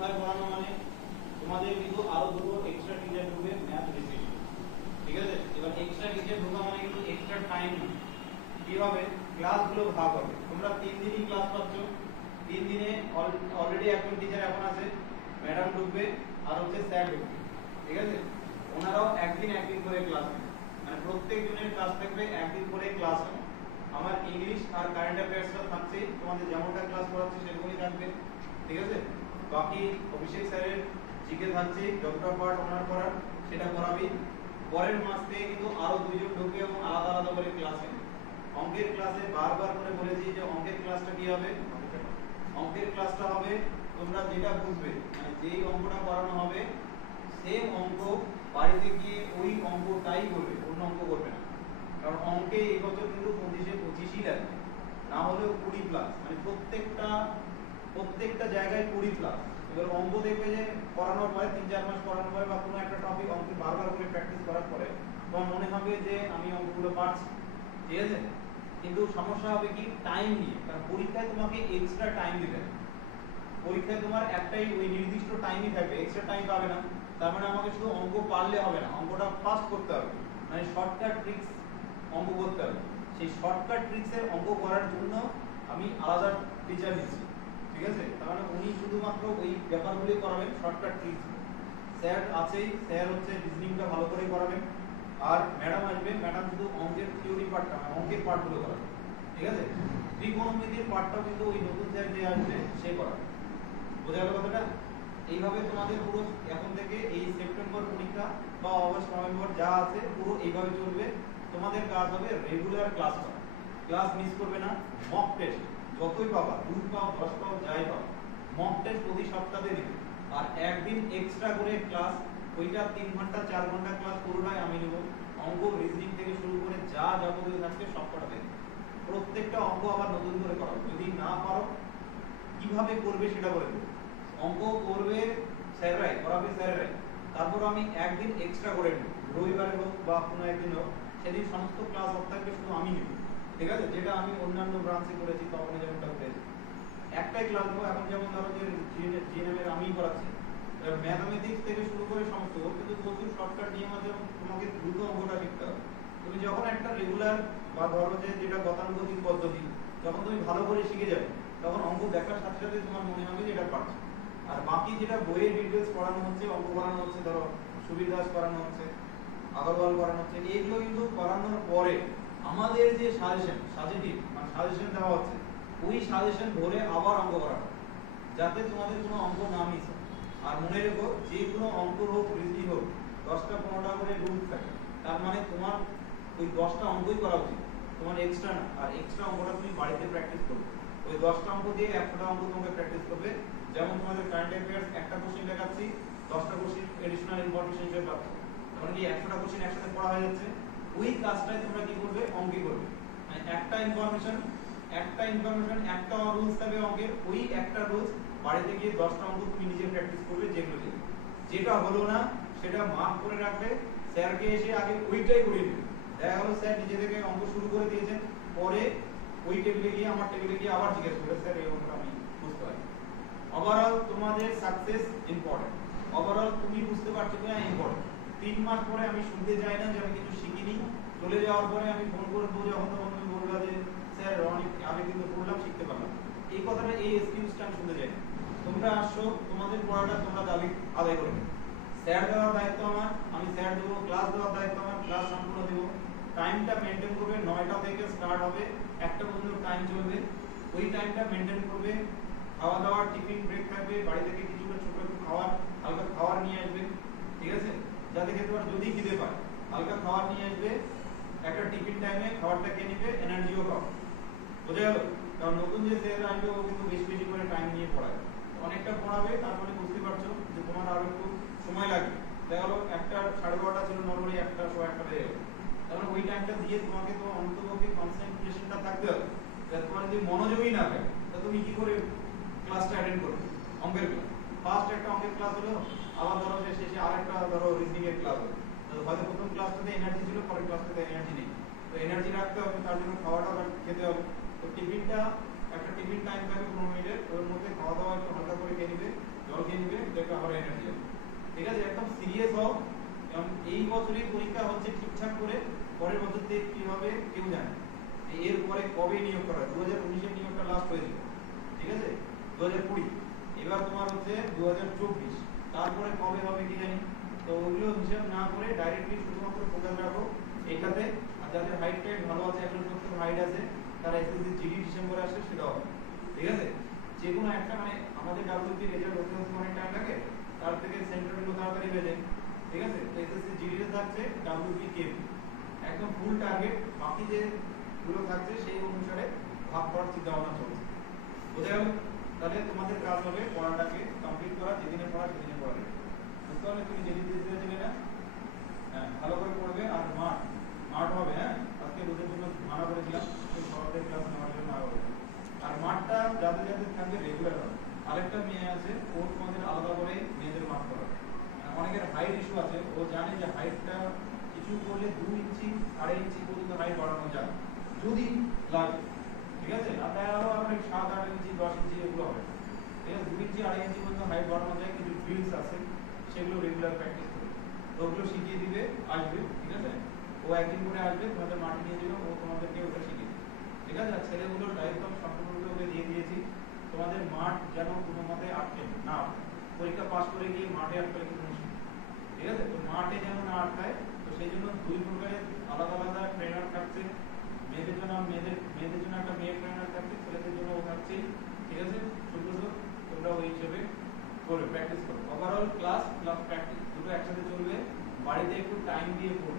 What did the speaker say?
ভাবে পড়ানো মানে তোমাদের কিন্তু আরো দুটো এক্সট্রা টিচার ঢুকবে ম্যাথ রিসিভ, ঠিক আছে। এবার এক্সট্রা টিচার ঢোকা মানে কিন্তু এক্সট্রা টাইম কি হবে, ক্লাসগুলো ভাগ হবে। তোমরা 3 দিনই ক্লাস পাচ্ছ, 3 দিনে অলরেডি একজন টিচার এখন আছে, ম্যাডাম ঢুকবে আর হচ্ছে স্যার ঢুকবে, ঠিক আছে। ওনারাও একদিন করে ক্লাস নেবে, মানে প্রত্যেক দিনের ক্লাস থাকবে একদিন করে ক্লাস হবে। আমার ইংলিশ আর কারেন্ট অ্যাফেয়ার্সটা থাকছে, তোমাদের যেমনটা ক্লাস করাচ্ছে সেরকমই থাকবে, ঠিক আছে। বাকি অভিষেক স্যারের জিকে থাকছে, যতটা পার্ট ওনার করার সেটা করাবি। পরের মাস থেকে কিন্তু আরো দুইজন ঢুকবে এবং আলাদা আলাদা করে ক্লাস হবে। অঙ্কের ক্লাসে বারবার করে বলেছি যে অঙ্কের ক্লাসটা কি হবে, অঙ্কের ক্লাসটা হবে তোমরা যেটা বুঝবে, মানে যেই অঙ্কটা করানো হবে সেম অঙ্ক বাড়িতে গিয়ে ওই অঙ্কটাই করবে, অন্য অঙ্ক করবে না। কারণ অঙ্কে এই বছর কিন্তু 25-25ই লাগবে, না হলেও 20 প্লাস, মানে প্রত্যেকটা জায়গায় 20 প্লাস। এবার অঙ্ক দেখবে যে পড়ানোর পরে 3-4 মাস পড়ানোর পরে বা কোনো একটা টপিক অঙ্কে বারবার করে প্র্যাকটিস করার পরে তোমার মনে হবে যে আমি অঙ্কগুলো পারছি, ঠিক আছে। কিন্তু সমস্যা হবে কি টাইম নিয়ে, কারণ পরীক্ষায় তোমাকে এক্সট্রা টাইম দিবে। পরীক্ষায় তোমার একটাই ওই নির্দিষ্ট টাইমই থাকবে, এক্সট্রা টাইম পাবে না। তার মানে আমাকে শুধু অঙ্ক পারলে হবে না, অঙ্কটা ফাস্ট করতে হবে, মানে শর্টকাট ট্রিক্স অঙ্ক করতে হবে। সেই শর্টকাট ট্রিক্সের অঙ্ক করার জন্য আমি আলাদা টিচার নিচ্ছি, ঠিক আছে। তার মানে উনি শুধুমাত্র ওই ব্যাপারগুলি করাবেন, শর্টকাট ট্রিক্স। স্যার আছেই, স্যার হচ্ছে রিজনিংটা ভালো করে করাবেন। আর ম্যাডাম আসবে, ম্যাডাম শুধু অঙ্কের থিওরি পার্টটা, মানে অঙ্কের পার্টগুলো করাবে, ঠিক আছে। ত্রিকোণমিতির পার্টটাও কিন্তু ওই নতুন স্যার যে আসবে সে করাবে। বোঝা গেল কথাটা? এইভাবে তোমাদের পুরো এখন থেকে এই সেপ্টেম্বর পরীক্ষা বা অগস্ট নভেম্বর যা আছে পুরো এইভাবে চলবে। তোমাদের কাজ হবে রেগুলার ক্লাস করা, ক্লাস মিস করবে না। মক টেস্ট যতই পাবা, 2 পাও 10 পাও যাই পাও, মক টেস্ট প্রতি সপ্তাহে দিবে। আর একদিন এক্সট্রা করে ক্লাস, ওইটা 3 ঘন্টা 4 ঘন্টা ক্লাস পুরোটাই আমি নেব। অঙ্ক রিজনিং থেকে শুরু করে যা যাবতীয় থাকবে সবকটা দেব। প্রত্যেকটা অঙ্ক আবার নতুন করে করাবো, যদি না পারো কিভাবে করবে সেটা বলে দেবো। অঙ্ক করবে স্যাররাই, করাবে স্যাররাই। তারপর আমি একদিন এক্সট্রা করে নেব, রবিবারে হোক বা কোনো একদিন হোক, সেদিন সমস্ত ক্লাস অফ থাকবে, শুধু আমি নেব, ঠিক আছে। যেটা আমি অন্যান্য ব্রাঞ্চে করেছি তখন যেমনটা করেছি, একটাই ক্লাস নেবো। এখন যেমন ধরো যে জিএনএম আমিই করাচ্ছি, ম্যাথমেটিক্স থেকে শুরু করে সমস্ত, কিন্তু প্রচুর শর্টকাট নিয়ম আছে এবং তোমাকে দ্রুত অঙ্কটা শিখতে হবে। তুমি যখন একটা রেগুলার বা ধরো যে যেটা গতানুগতিক পদ্ধতি, যখন তুমি ভালো করে শিখে যাবে, তখন অঙ্ক দেখার সাথে সাথে তোমার মনে হবে যে এটা পারছো। আর বাকি যেটা বইয়ের ডিটেলস পড়ানো হচ্ছে, অঙ্ক করানো হচ্ছে, ধরো সুবীর দাস করানো হচ্ছে, আগরওয়াল করানো হচ্ছে, এইগুলো কিন্তু করানোর পরে আমাদের যে সাজেটিভ মানে সাজেশন দেওয়া হচ্ছে, ওই সাজেশন ধরে আবার অঙ্ক করানো, যাতে তোমাদের কোনো অঙ্ক না মিস হয়। আর মনে রেখো, যে কোনো অঙ্ক হোক রিজনিং হোক, 10টা 15টা করে রুলস থাকে। তার মানে তোমার ওই 10টা অঙ্কই করা উচিত, তোমার এক্সট্রা না। আর এক্সট্রা অঙ্কটা তুমি বাড়িতে প্র্যাকটিস করবে, ওই 10টা অঙ্ক দিয়ে 100টা অঙ্ক তোমাকে প্র্যাকটিস করবে। যেমন তোমাদের কারেন্ট অ্যাফেয়ার্স একটা কোশ্চেন দেখাচ্ছি, 10টা কোশ্চেন এডিশনাল ইনফরমেশন হিসেবে পাচ্ছ, তখন কি 100টা কোশ্চেন একসাথে পড়া হয়ে যাচ্ছে। ওই কাজটাই তোমরা কি করবে, অঙ্কে করবে। মানে একটা ইনফরমেশন একটা রুলস থাকবে অঙ্কের, ওই একটা রুলস বাড়িতে গিয়ে 10টা অঙ্ক তুমি নিজে প্র্যাকটিস করবে। যেটা হলো না সেটা মার্ক করে রাখবে, স্যারকে এসে আগে ওইটাই করিয়ে দেবে। দেখা গেলো স্যার নিজে থেকে অঙ্ক শুরু করে দিয়েছেন, পরে ওই টেবিলে গিয়ে আমার টেবিলে গিয়ে আবার জিজ্ঞেস করবে, স্যার এই অঙ্কটা আমি বুঝতে পারি। ওভারঅল তোমাদের সাকসেস ইম্পর্টেন্ট, ওভারঅল তুমি বুঝতে পারছো কিনা ইম্পর্টেন্ট। 3 মাস পরে আমি শুনতে চাই না যে আমি কিছু শিখিনি, চলে যাওয়ার পরে আমি ফোন করবো যখন তখন তুমি বলবা যে স্যার আমি কিন্তু পড়লাম শিখতে পারলাম, এই কথাটা এই এক্সকিউজটা আমি শুনতে চাই না। তোমরা আসছো, তোমাদের পড়াটা তোমরা দাবি আদায় করে নেবে। স্যার দেওয়ার দায়িত্ব আমার, আমি স্যার দেবো। ক্লাস দেওয়ার দায়িত্ব আমার, ক্লাস সম্পূর্ণ দেবো। টাইমটা মেনটেন করবে, 9টা থেকে স্টার্ট হবে, 1টা পর্যন্ত টাইম চলবে, ওই টাইমটা মেনটেন করবে। খাওয়া দাওয়ার টিফিন ব্রেক থাকবে, বাড়ি থেকে কিছুটা ছোট একটু হালকা খাবার নিয়ে আসবে, ঠিক আছে, যাতে খেতে পারে। যদি খিদে পায় হালকা খাবার নিয়ে আসবে, একটা টিফিন টাইমে খাবারটা খেয়ে নিবে, এনার্জিও পাবে। বোঝা গেল? কারণ নতুন যে স্যার আসবে ও কিন্তু বেশি করে টাইম নিয়ে পড়ায়, অনেকটা পড়াবে, তারপরে বুঝতে পারছো যে তোমার আরো একটু সময় লাগবে। দেখা গেলো 1টা 12:30 ছিল, নরমালি 1টা 1:15 বেজে গেল। তাহলে ওই টাইমটা দিয়ে তোমাকে তো অন্ততপক্ষে কনসেন্ট্রেশনটা থাকতে হবে। তোমার যদি মনোযোগই না থাকে তা তুমি কি করে ক্লাসটা অ্যাটেন্ড করবে? অঙ্কের ক্লাস ফার্স্ট একটা অঙ্কের ক্লাস হলো, আবার ধরো শেষে আরেকটা ধরো রিজনিং এর ক্লাস হলো, হয়তো প্রথম ক্লাসটাতে এনার্জি ছিল, পরের ক্লাসটাতে এনার্জি নেই, তো এনার্জি রাখতে হবে, তার জন্য খাওয়াটা খেতে হবে। তো টিফিনটা একটা টিফিন টাইম থাকবে 15 মিনিটের, ওর মধ্যে খাওয়া দাওয়া একটু হালকা করে খেয়ে নিবে, জল খেয়ে নিবে, থেকে আবার এনার্জি হবে। ঠিক আছে, একদম সিরিয়াস হও, কারণ এই বছরই পরীক্ষা হচ্ছে ঠিকঠাক করে, পরের বছর থেকে কি হবে কেউ জানে। এর পরে কবে নিয়োগ করা, 2019 এর নিয়োগটা লাস্ট হয়েছিল, ঠিক আছে 2020, এবার তোমার হচ্ছে 2024, তারপরে কবে হবে কি জানি। তো ওগুলো হিসাব না করে ডাইরেক্টলি শুধুমাত্র ফোকাস রাখো এটাতে। আর যাদের হাইট টাইট ভালো আছে, 170 হাইট আছে, তারা এসএসসি জিডি ডিসেম্বরে আসে সেটা হবে, ঠিক আছে। যে কোনো একটা মানে আমাদের ডাব্লিউপি রেজাল্ট হতে হতে অনেক টাইম লাগে, তার থেকে সেন্টার গুলো তাড়াতাড়ি বেজে, ঠিক আছে। তো এসএসসি জিডি তে থাকছে ডাব্লিউপি কেপি একদম ফুল টার্গেট, বাকি যে গুলো থাকছে সেই অনুসারে ভাগ করার চিন্তা ভাবনা চলছে, বোঝা গেল। তাহলে তোমাদের কাজ হবে পড়াটাকে কমপ্লিট করা, যেদিনে পড়া সেদিনে পড়াবে, বুঝতে পারলে। তুমি যেদিন দিতে যাবে না, হ্যাঁ ভালো করে পড়বে। আর মাঠ হবে, হ্যাঁ আজকে রোদের জন্য মানা করেছিলাম, সবাই ক্লাস নেওয়ার জন্য মানা করেছিলাম। আর মাঠটা যাদের যাদের থাকবে রেগুলার হবে। আরেকটা মেয়ে আছে, ওর তোমাদের আলাদা করে মেয়েদের মাঠ করা, অনেকের হাইট ইস্যু আছে, ও জানে যে হাইটটা কিছু করলে 2 ইঞ্চি 2.5 ইঞ্চি পর্যন্ত হাইট বাড়ানো যায় যদি লাগে, ঠিক আছে। আর তাই আরো আমরা 7-8 ইঞ্চি 10 ইঞ্চি এগুলো হবে, ঠিক আছে। 2 ইঞ্চি 2.5 ইঞ্চি পর্যন্ত হাইট বাড়ানো যায়, কিছু ড্রিলস আছে সেগুলো রেগুলার প্র্যাকটিস করবে। তো ওগুলো শিখিয়ে দিবে, আসবে, ঠিক আছে। ও একদিন করে আসবে, তোমাদের মাঠে নিয়ে যাবে, ও তোমাদেরকে ওটা শিখিয়ে দিবে, ঠিক আছে। আর ছেলেগুলোর দায়িত্ব সম্পূর্ণরূপে ওকে দিয়ে দিয়েছি, তোমাদের মাঠ যেন কোনো মতে আটকে না, পরীক্ষা পাস করে গিয়ে মাঠে আটকে কিছু মুশকিল, ঠিক আছে। তো মাঠে যেন না আটকায়, তো সেই জন্য 2 প্রকারের আলাদা আলাদা ট্রেনার থাকছে। মেয়েদের জন্য একটা মেয়ে ট্রেনার থাকছে, ছেলেদের জন্য ও থাকছে, ঠিক আছে। সুব্রত তোমরা ওই হিসেবে করবে, প্র্যাকটিস করো। ওভারঅল ক্লাস প্লাস প্র্যাকটিস দুটো একসাথে চলবে। বাড়িতে একটু টাইম দিয়ে পড়বে।